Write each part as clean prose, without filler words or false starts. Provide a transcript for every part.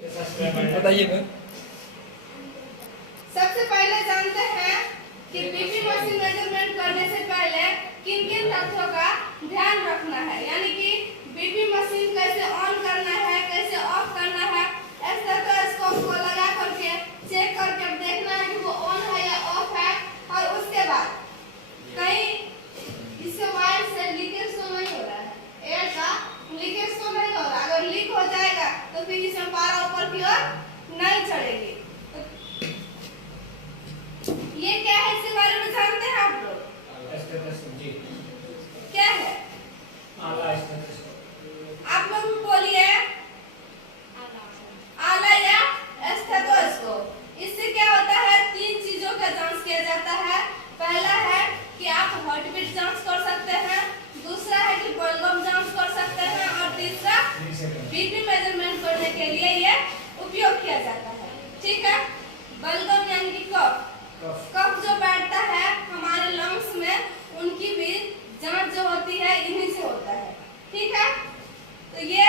बताइए। सबसे पहले जानते हैं कि बीपी मशीन मेजरमेंट करने से पहले किन किन तथ्यों का ध्यान रखना है, यानी कि बीपी मशीन कैसे ऑन करना है, कैसे ऑफ करना है। स्टेथोस्कोप को लगा करके चेक करके देखना है कि वो ऑन है या ऑफ है। और उसके बाद कहीं इससे वायर से लीकेज तो नहीं हो रहा है, एयर का लीकेज तो नहीं हो रहा। अगर लीक हो जाएगा तो फिर इसमें पारा ऊपर की ओर नहीं चढ़ेगी। ये क्या है, इसके बारे में जानते हैं आप लोग? क्या है? आप लोग बोलिए। आला या स्टेथोस्कोप। इससे क्या होता है, तीन चीजों का जांच किया जाता है। पहला है कि आप हार्ट बीट जांच कर सकते हैं, दूसरा है कि बलगम जांच कर सकते हैं, और तीसरा बीपी मेजरमेंट करने के लिए ये उपयोग किया जाता है। ठीक है। बलगम यानी कि कफ जो बैठता है हमारे लंग्स में, उनकी भी जांच जो होती है इन्हीं से होता है। ठीक है। तो ये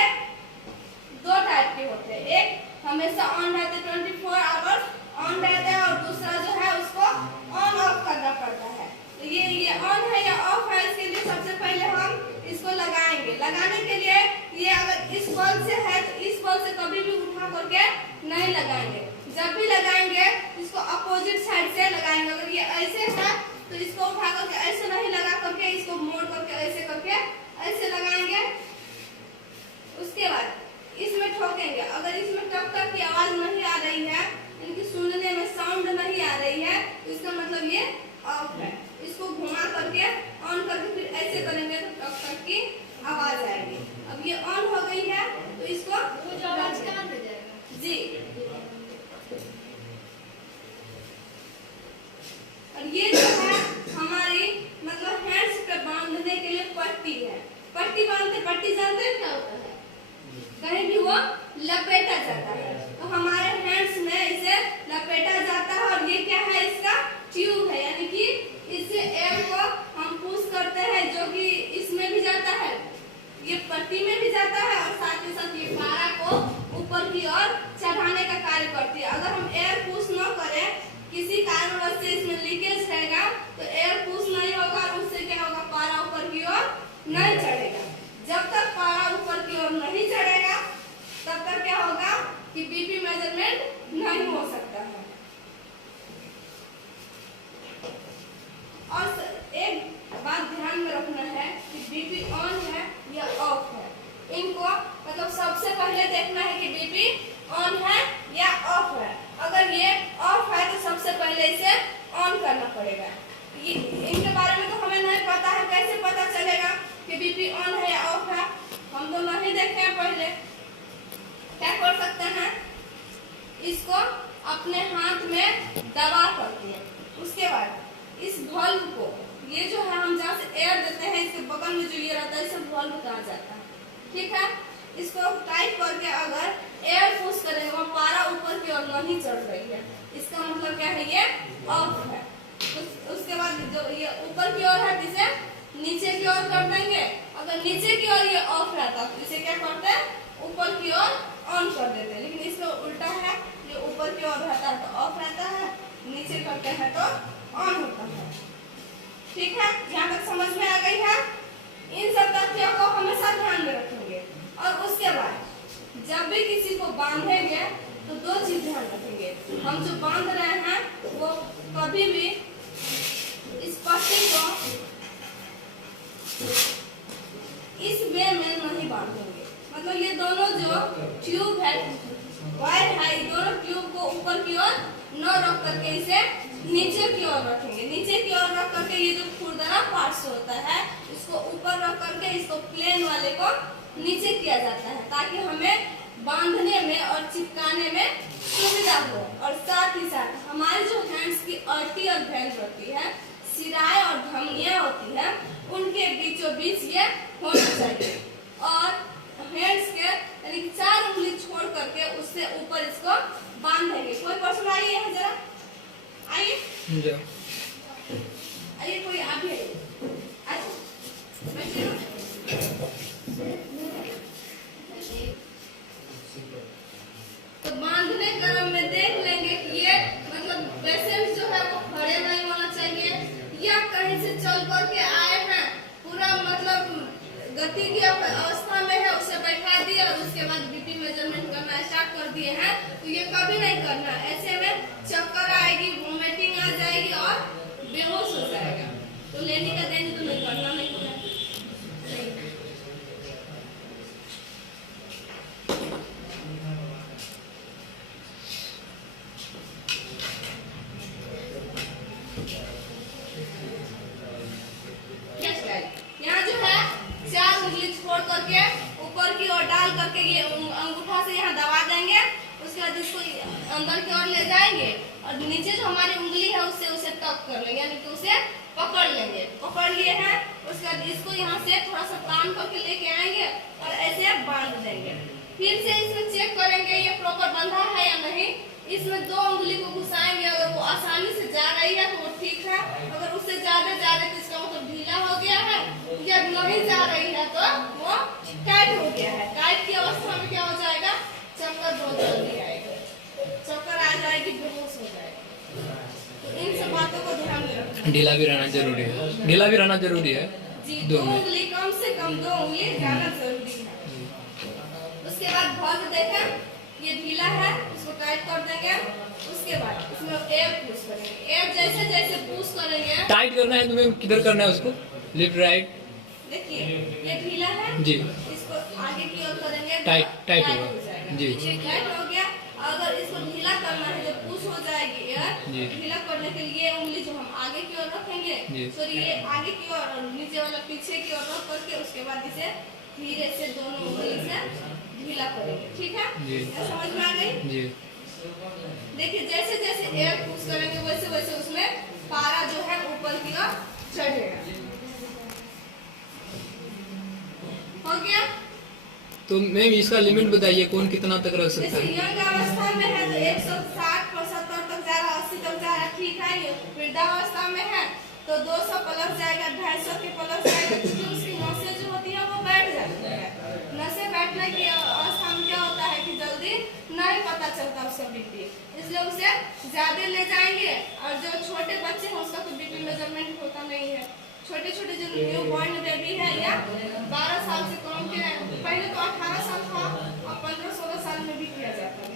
दो टाइप के होते हैं, एक हमेशा ऑन रहते 24 आवर्स ऑन रहता है, और दूसरा जो है उसको ऑन ऑफ करना पड़ता है। तो ये ऑन है या ऑफ है, इसके लिए सबसे पहले हम इसको लगाएंगे। लगाने के लिए ये अगर इस बल से है तो इस बल से कभी भी उठा करके नहीं लगाएंगे। जब भी लगाएंगे इसको अपोजिट साइड से लगाएंगे। अगर ये ऐसे है तो इसको उठा करके ऐसे नहीं लगा करके इसको मोड़ करके ऐसे करके ऐसे लगाएंगे। उसके बाद इसमें ठोकेंगे। अगर इसमें टक टक की आवाज नहीं आ रही है, इनकी सुनने में साउंड नहीं आ रही है, तो इसका मतलब ये ऑफ है। इसको घुमा करके ऑन करके फिर ऐसे करेंगे तो टक टक की आवाज आएगी। अब ये ऑन हो गई है तो इसको आवाज कहाँ पे जाएगा जी। और ये जो है हमारी मतलब हैंड्स पे बांधने के लिए पट्टी है। पट्टी बांधते, पट्टी जानते हैं क्या होता है? कहीं भी वो लपेटा जाता है, तो हमारे हैंड्स में इसे लपेटा जाता है। और ये क्या है, इसका ट्यूब है, यानी कि इससे एयर को हम पुश करते हैं, जो कि इसमें भी जाता है, ये पट्टी में भी जाता है, और साथ ही साथ ये पारा को ऊपर की ओर चढ़ाने का कार्य करती है। अगर हम एयर पुश न करें, किसी कारणवश से इसमें लीकेज रहेगा तो एयर पुश नहीं होगा, और उससे क्या होगा, पारा ऊपर की ओर नहीं चढ़ेगा। जब तक पारा ऊपर की ओर नहीं चढ़ेगा तब तक क्या होगा कि बीपी मेजरमेंट नहीं हो सकता है। और एक बात ध्यान में रखना है कि बीपी ऑन है या ऑफ है। इनको मतलब सबसे पहले देखना है कि बीपी ऑन है या ऑफ है। अगर ये ऑफ है तो सबसे पहले इसे ऑन करना पड़ेगा। ये इनके बारे में तो हमें नहीं पता है, कैसे पता चलेगा कि बीपी ऑन है या ऑफ है? हम तो नहीं देखे हैं। पहले क्या कर सकते हैं, इसको अपने हाथ में दबा करते हैं। उसके बाद इस बल्ब को, ये जो है हम जहाँ से एयर देते हैं, इसके बगल में जो ये रहता है इसे बल्ब कहा जाता है। ठीक है। इसको टाइट करके अगर एयर पुश करेंगे, वहाँ पारा ऊपर की ओर नहीं चढ़ रही है, इसका मतलब क्या है, ये ऑफ है। उसके बाद जो ये ऊपर की ओर है इसे नीचे की ओर कर देंगे। अगर नीचे की ओर ये ऑफ रहता तो इसे क्या करते हैं, ऊपर की ओर ऑन कर देते हैं। लेकिन इसमें उल्टा है, ये ऊपर की ओर रहता है तो ऑफ रहता है, नीचे करते हैं तो ऑन होता है। ठीक है, यहाँ तक समझ में आ गई है? इन सब तथ्यों को हमेशा ध्यान में रखेंगे। और उसके बाद जब भी किसी को बांधेंगे तो दो चीज ध्यान रखेंगे। हम जो बांध रहे हैं वो कभी भी इस पट्टी को इस वे में नहीं बांधेंगे। मतलब ये दोनों जो ट्यूब है, वायर है, ये दोनों ट्यूब को ऊपर की ओर न रख करके इसे नीचे की ओर रखेंगे। नीचे की ओर रख करके ये जो खुरदरा पार्ट्स होता है इसको ऊपर रख करके इसको प्लेन वाले को नीचे किया जाता है, ताकि हमें बांधने में और चिपकाने में सुविधा हो। और साथ ही साथ हमारे जो हैंड्स की अर्टी और भेंट होती है, सिराएं और धमनियां होती है, उनके बीचों बीच ये होना चाहिए। और हैंड्स के यानी 4 उंगली छोड़ करके उससे ऊपर इसको बांधेंगे। कोई प्रश्न आइए है, जरा आइए आइए, कोई आप ही गति की अवस्था में है उसे बैठा दिए और उसके बाद बीपी मेजरमेंट करना स्टार्ट कर दिए हैं, तो ये कभी नहीं करना। ऐसे में चक्कर आएगी, वोमिटिंग आ जाएगी और बेहोश हो जाएगा। तो लेने का देने तो नहीं करना नहीं है। यहाँ जो है 4 उंगली छोड़ करके ऊपर की ओर डाल करके ये अंगूठा से यहाँ दबा देंगे। उसके बाद इसको अंदर की ओर ले जाएंगे और नीचे जो हमारी उंगली है उससे उसे टक कर लेंगे, यानी कि उसे पकड़ लेंगे। पकड़ लिए हैं, उसके बाद इसको यहाँ से थोड़ा सा तान करके लेके आएंगे और ऐसे बांध देंगे। फिर से इसमें चेक करेंगे ये प्रॉपर बंधा है या नहीं। इसमें 2 उंगली को घुसाएंगे, अगर वो आसानी से जा रही है तो वो ठीक है, अगर उससे ज्यादा जा रही है तो इसका मतलब ढीला हो गया है, या नहीं जा रही है तो वो टाइट हो गया है। टाइट की अवस्था में क्या हो जाएगा, चक्कर बहुत जल्दी आएगा, चक्कर आ जाएगी, बेहोश हो जाएगा। तो इन सब बातों को ध्यान में रखना। ढीला भी रहना जरूरी है, ढीला भी रहना जरूरी है जी। 2 उंगली कम से कम 2 उंगली जाना जरूरी है। उसके बाद भाग देखें ये ढीला है, इसको टाइट कर देंगे। उसके बाद इसमें एयर पुश करेंगे। एयर जैसे जैसे पुश करेंगे, टाइट करना है तुम्हें, किधर करना है उसको, लेफ्ट राइट। देखिए ये ढीला है जी, इसको आगे की ओर करेंगे, टाइट हो होगा जाएगा जी। टाइट हो गया। अगर इसको ढीला करना है, जब पुश हो जाएगी एयर, ढीला करने के लिए उंगली जो हम आगे की ओर रखेंगे, सॉरी ये आगे की ओर और नीचे वाला पीछे की ओर रख करके उसके बाद इसे धीरे से दोनों उंगली से ढीला करेंगे। ठीक है, समझ में आ गई जी। देखिए जैसे जैसे एयर पुश करेंगे वैसे वैसे उसमें पारा जो है ऊपर की ओर चढ़ेगा। हो गया। तो मैम इसका लिमिट बताइए, कौन कितना तक रख सकता जैसे है? यंग अवस्था में है तो 160 75 तक जा रहा, 80 तक जा रहा, ठीक है। ये वृद्धावस्था में है तो 200 प्लस जाएगा, 250 के प्लस जाएगा, क्योंकि उसकी नसें जो होती है वो बैठ जाती है। नसें बैठने की अवस्था में क्या होता है कि जल्दी नहीं पता चलता उसका बीपी, इसलिए उसे ज्यादा ले जाएंगे। और जो छोटे बच्चे हैं उसका तो बीपी मेजरमेंट होता नहीं है। छोटे छोटे जो न्यू बॉर्न बेबी है या 12 साल से कम के, पहले तो 18 साल था और 15-16 साल में भी किया जाता है,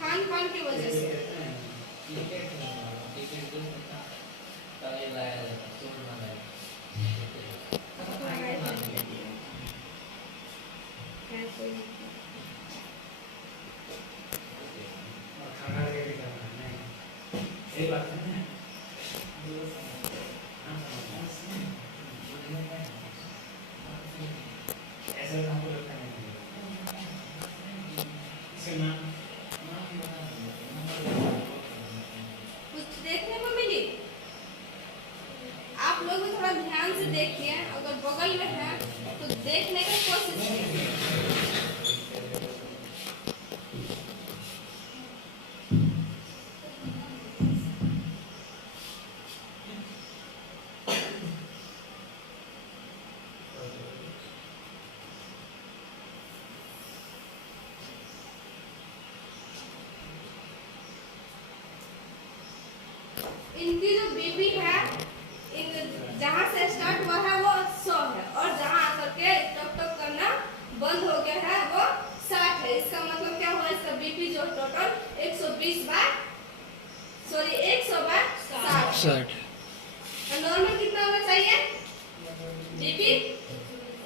खान पान की वजह से। कुछ देखने को मिली? आप लोग भी थोड़ा ध्यान से देखिए, अगर बगल में है तो देखने की कोशिश कीजिए। इनकी जो बीपी है, जहाँ से स्टार्ट हुआ है वो 100 है और जहाँ आकर के टक टक करना बंद हो गया है वो 60 है। इसका मतलब क्या हुआ, इसका बीपी जो टोटल 100/60। नॉर्मल कितना होना चाहिए बीपी?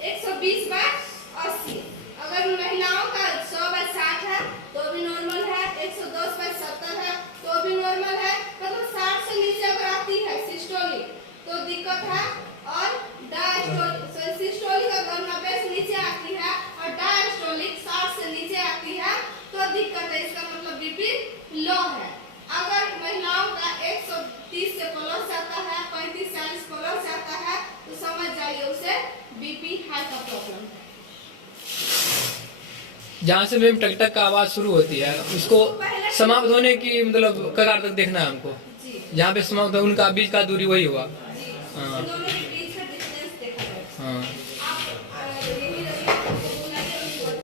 120/80। अगर महिलाओं का 100/60 है तो भी नॉर्मल है, 110/70 है तो भी नॉर्मल है। मतलब 60 से नीचे अगर आती है सिस्टोलिक तो दिक्कत है, और डायस्टोलिक, सिस्टोलिक अगर 90 से नीचे आती है और डायस्टोलिक 60 से नीचे आती है तो दिक्कत है, इसका मतलब बीपी लो है। अगर महिलाओं का 130 से प्लस जाता है, 35-40 प्लस जाता है तो समझ जाइए उसे बीपी हाई का प्रॉब्लम है। जहाँ से मैम टक टक का आवाज शुरू होती है उसको समाप्त होने की मतलब कगार तक देखना है हमको। जहाँ पे समाप्त हो उनका बीच का दूरी वही हुआ। हाँ।